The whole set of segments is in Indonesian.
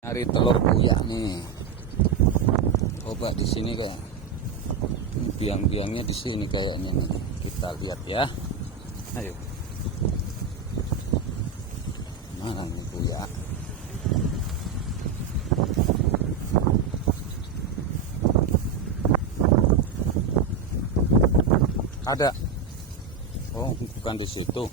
Nyari telur buaya nih. Coba di sini kak. Biang-biangnya di sini kayaknya nih. Kita lihat ya. Ayo. Mana nih buaya? Ada. Oh, bukan di situ.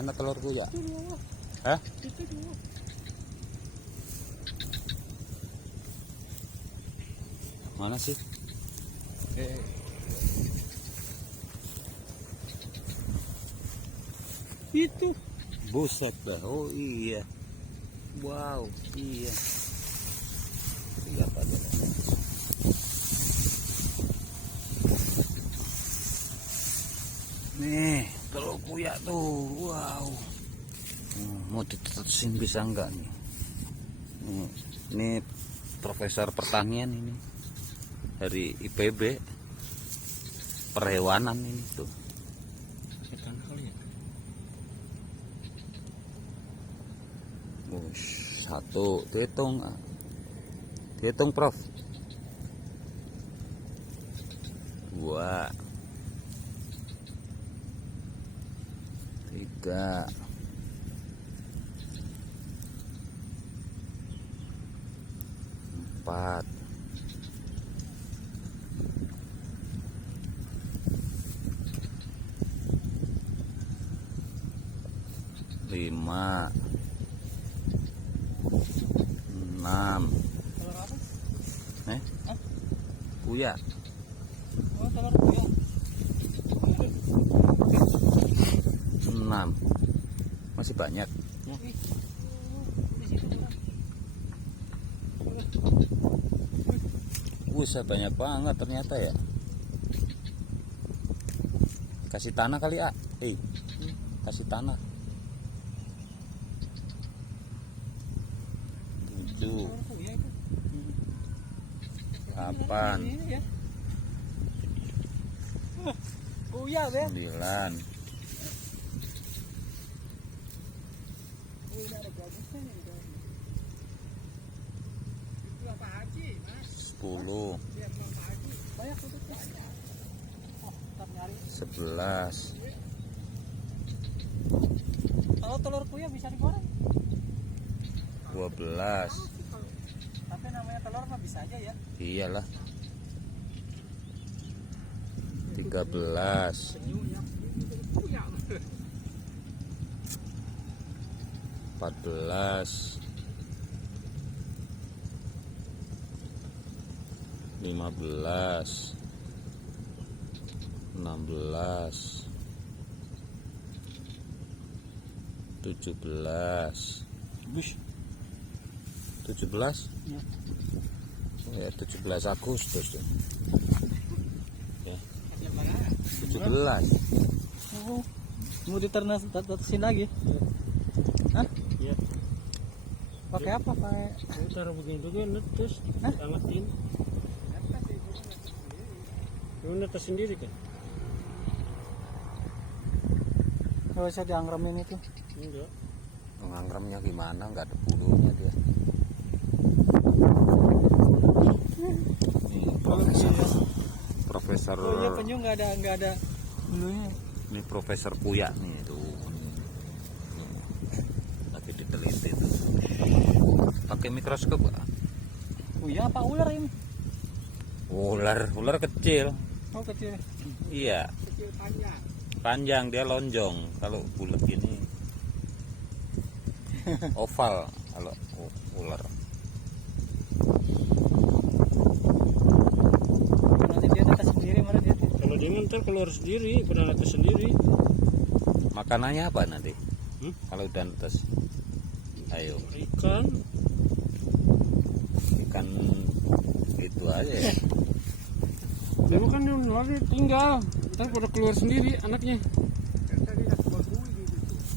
Mana telur buaya? Hah? Mana sih? Itu. Buset dah. Oh iya. Wow, iya. Lihat aja lah. Nih, telur buaya tuh. Wow. Mau ditetesin bisa enggak nih? Ini profesor pertanian ini. Dari IPB. Perhewanan ini tuh. Setan kali ya. Satu, dihitung Prof. 2, 3, 4, 5, 6. Buaya. Oh, telur buaya. 6. Masih banyak. Ya. Di situ Buset, banyak banget ternyata ya. Kasih tanah kali ya. Kasih tanah. 7, 8, buaya deh. 9, 10, 11. Kalau telur buaya bisa digoreng. 12. Tapi namanya telur mah bisa aja ya. Iyalah. 13. 14. 15. 16. 17. 17? Ya. Oh ya, 17 Agustus ya. 17. Oh, mau ditetesin lagi? Hah? Iya. Pakai apa? Pakai Taruh begini juga netes, angetin. Lu netes sendiri kan? kalau saya diangremin itu. Enggak. Ngangkremnya gimana? Nggak ada bulunya dia. Nih, Profesor. Oh iya, penyu nggak ada bulunya. Ini Profesor Buaya nih tuh. Lagi diteliti tuh. Pakai mikroskop. Buaya apa ular ini? Ular kecil. Oh, kecil. Iya. Kecil panjang. Panjang, dia lonjong. Kalau bulat gini oval kalau ular. Nanti dia netes sendiri, mana dia? Kalau dia ntar keluar sendiri, pernah netes sendiri. Makanannya apa nanti? Hmm? Kalau udah netes. Ayo. Ikan. Ikan gitu aja ya. Dia kan yang tinggal, ntar pada keluar sendiri anaknya.